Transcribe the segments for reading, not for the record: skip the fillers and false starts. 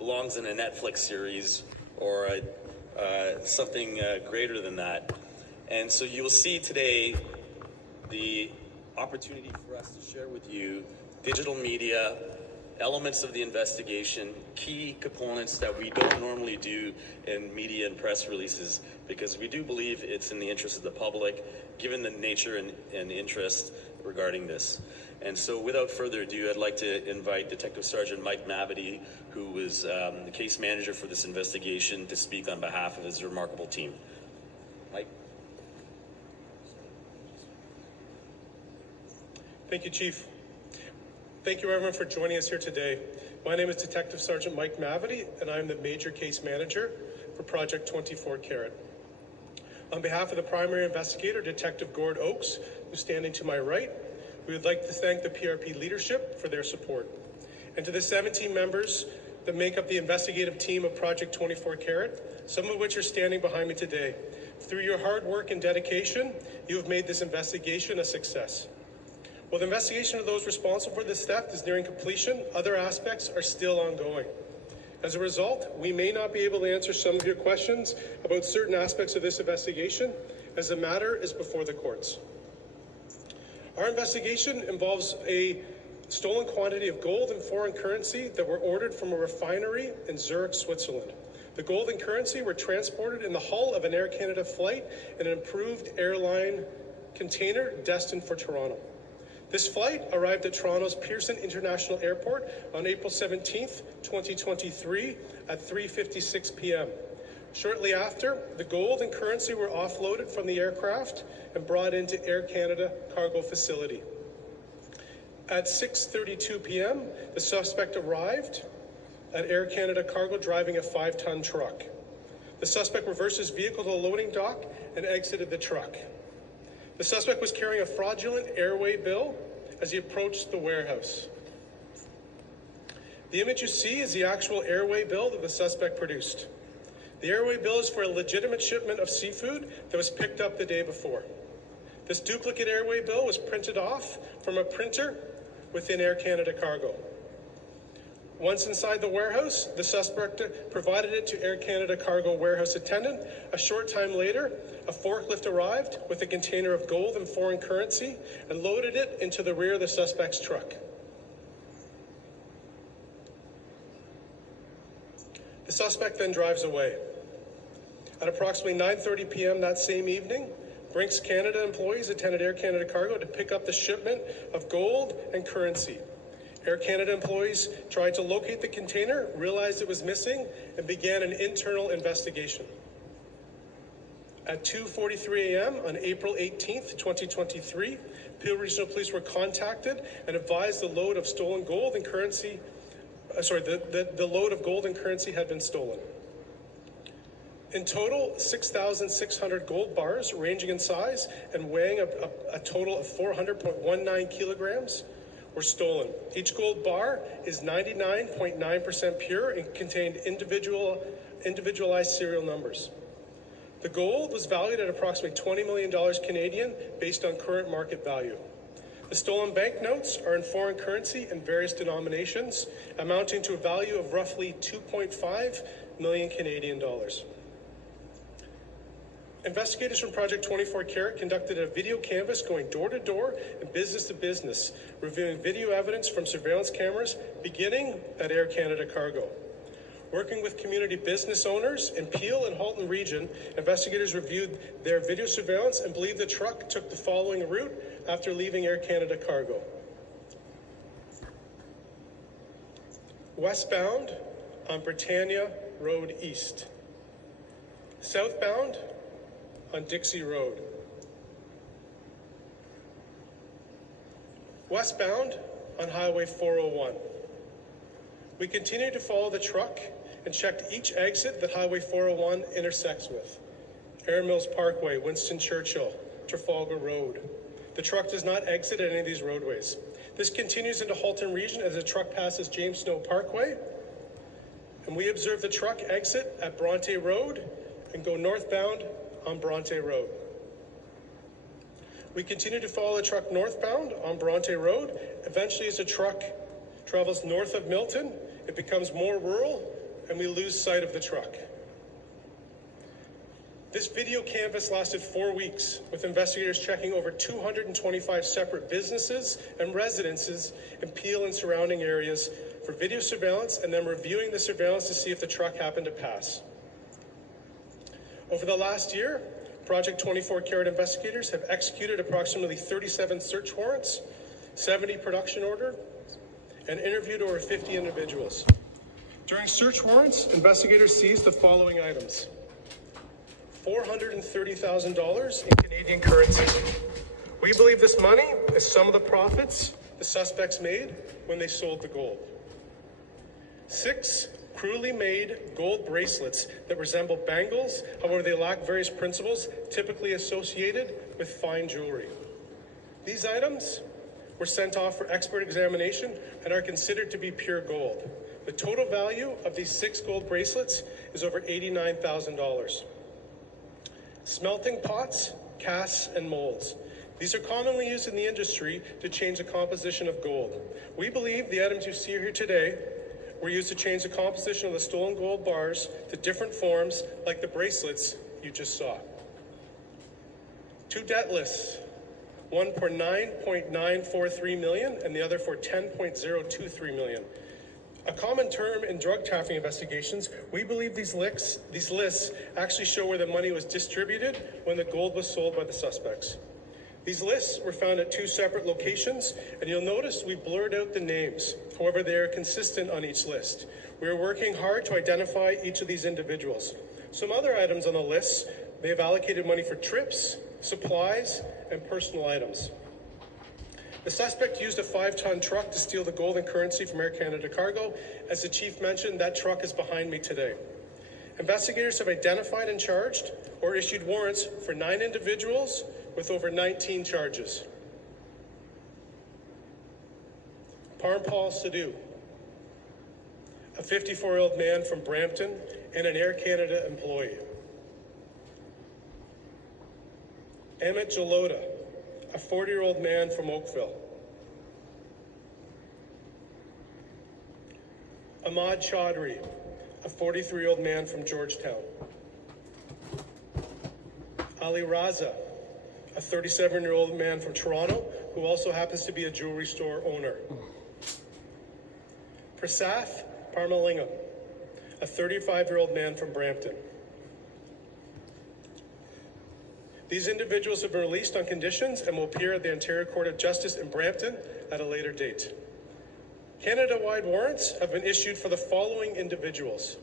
belongs in a Netflix series or something greater than that. And so you will see today the opportunity for us to share with you digital media, elements of the investigation, key components that we don't normally do in media and press releases, because we do believe it's in the interest of the public, given the nature and interest regarding this. And so without further ado, I'd like to invite Detective Sergeant Mike Mavety, who is the case manager for this investigation, to speak on behalf of his remarkable team. Mike. Thank you, Chief. Thank you, everyone, for joining us here today. My name is Detective Sergeant Mike Mavety, and I'm the Major Case Manager for Project 24 Carat. On behalf of the primary investigator, Detective Gord Oakes, who's standing to my right, we would like to thank the PRP leadership for their support. And to the 17 members that make up the investigative team of Project 24 Carat, some of which are standing behind me today. Through your hard work and dedication, you have made this investigation a success. While the investigation of those responsible for this theft is nearing completion, other aspects are still ongoing. As a result, we may not be able to answer some of your questions about certain aspects of this investigation, as the matter is before the courts. Our investigation involves a stolen quantity of gold and foreign currency that were ordered from a refinery in Zurich, Switzerland. The gold and currency were transported in the hull of an Air Canada flight in an approved airline container destined for Toronto. This flight arrived at Toronto's Pearson International Airport on April 17th, 2023 at 3:56 p.m. Shortly after, the gold and currency were offloaded from the aircraft and brought into Air Canada cargo facility. At 6:32 p.m., the suspect arrived at Air Canada cargo driving a 5-ton truck. The suspect reversed his vehicle to the loading dock and exited the truck. The suspect was carrying a fraudulent airway bill as he approached the warehouse. The image you see is the actual airway bill that the suspect produced. The airway bill is for a legitimate shipment of seafood that was picked up the day before. This duplicate airway bill was printed off from a printer within Air Canada cargo. Once inside the warehouse, the suspect provided it to Air Canada cargo warehouse attendant. A short time later, a forklift arrived with a container of gold and foreign currency and loaded it into the rear of the suspect's truck. The suspect then drives away. At approximately 9:30 p.m. that same evening, Brinks Canada employees attended Air Canada cargo to pick up the shipment of gold and currency. Air Canada employees tried to locate the container, realized it was missing, and began an internal investigation. At 2:43 a.m. on April 18th, 2023, Peel Regional Police were contacted and advised the load of stolen gold and currency, the load of gold and currency had been stolen. In total, 6,600 gold bars ranging in size and weighing a total of 400.19 kilograms were stolen. Each gold bar is 99.9% pure and contained individualized serial numbers. The gold was valued at approximately $20 million Canadian based on current market value. The stolen banknotes are in foreign currency in various denominations, amounting to a value of roughly 2.5 million Canadian dollars. Investigators from Project 24 Carat conducted a video canvass going door to door and business to business, reviewing video evidence from surveillance cameras beginning at Air Canada cargo. Working with community business owners in Peel and Halton region, investigators reviewed their video surveillance and believe the truck took the following route after leaving Air Canada cargo. Westbound on Britannia Road East. Southbound on Dixie Road. Westbound on Highway 401. We continued to follow the truck and checked each exit that Highway 401 intersects with. Erin Mills Parkway, Winston Churchill, Trafalgar Road. The truck does not exit at any of these roadways. This continues into Halton region as the truck passes James Snow Parkway, and we observe the truck exit at Bronte Road and go northbound on Bronte Road. We continue to follow the truck northbound on Bronte Road. Eventually, as the truck travels north of Milton, it becomes more rural, and we lose sight of the truck. This video canvass lasted 4 weeks, with investigators checking over 225 separate businesses and residences in Peel and surrounding areas for video surveillance, and then reviewing the surveillance to see if the truck happened to pass. Over the last year, Project 24 Carat investigators have executed approximately 37 search warrants, 70 production orders, and interviewed over 50 individuals. During search warrants, investigators seized the following items: $430,000 in Canadian currency. We believe this money is some of the profits the suspects made when they sold the gold. 6 crudely made gold bracelets that resemble bangles, however they lack various principles typically associated with fine jewelry. These items were sent off for expert examination and are considered to be pure gold. The total value of these 6 gold bracelets is over $89,000. Smelting pots, casts, and molds. These are commonly used in the industry to change the composition of gold. We believe the items you see here today were used to change the composition of the stolen gold bars to different forms, like the bracelets you just saw. 2 debt lists, one for $9.943 million and the other for $10.023 million. A common term in drug trafficking investigations, we believe these lists actually show where the money was distributed when the gold was sold by the suspects. These lists were found at 2 separate locations, and you'll notice we blurred out the names. However, they are consistent on each list. We are working hard to identify each of these individuals. Some other items on the list, they have allocated money for trips, supplies, and personal items. The suspect used a 5-ton truck to steal the gold and currency from Air Canada Cargo. As the chief mentioned, that truck is behind me today. Investigators have identified and charged or issued warrants for 9 individuals with over 19 charges. Parmpal Sidhu, a 54-year-old man from Brampton and an Air Canada employee. Amit Jalota, a 40-year-old man from Oakville. Ahmad Chaudhry, a 43-year-old man from Georgetown. Ali Raza, a 37-year-old man from Toronto who also happens to be a jewelry store owner. Prasaf Parmalingam, a 35-year-old man from Brampton. These individuals have been released on conditions and will appear at the Ontario Court of Justice in Brampton at a later date. Canada-wide warrants have been issued for the following individuals: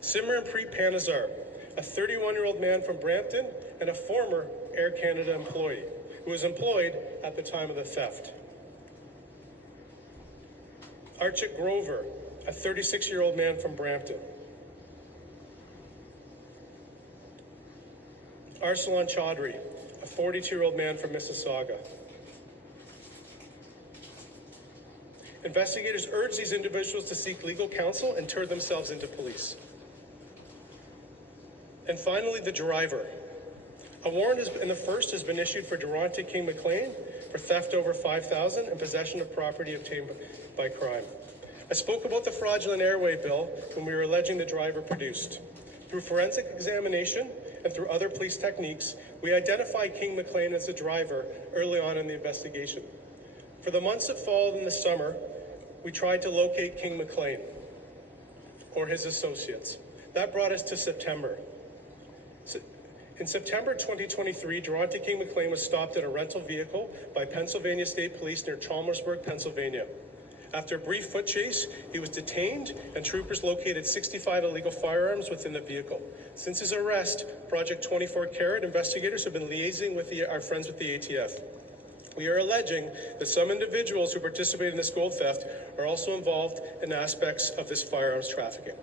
Simranpreet Panazar, a 31-year-old man from Brampton and a former Air Canada employee who was employed at the time of the theft. Archit Grover, a 36-year-old man from Brampton. Arsalan Chaudhry, a 42-year-old man from Mississauga. Investigators urge these individuals to seek legal counsel and turn themselves into police. And finally, the driver. A warrant in the first has been issued for Durante King McLean for theft over $5,000 and possession of property obtained by crime. I spoke about the fraudulent airway bill when we were alleging the driver produced. Through forensic examination and through other police techniques, we identified King McLean as the driver early on in the investigation. For the months that followed in the summer, we tried to locate King McLean or his associates. That brought us to September. In September 2023, Durante King McLean was stopped in a rental vehicle by Pennsylvania State Police near Chalmersburg, Pennsylvania. After a brief foot chase, he was detained and troopers located 65 illegal firearms within the vehicle. Since his arrest, Project 24 Carat investigators have been liaising with our friends with the ATF. We are alleging that some individuals who participated in this gold theft are also involved in aspects of this firearms trafficking.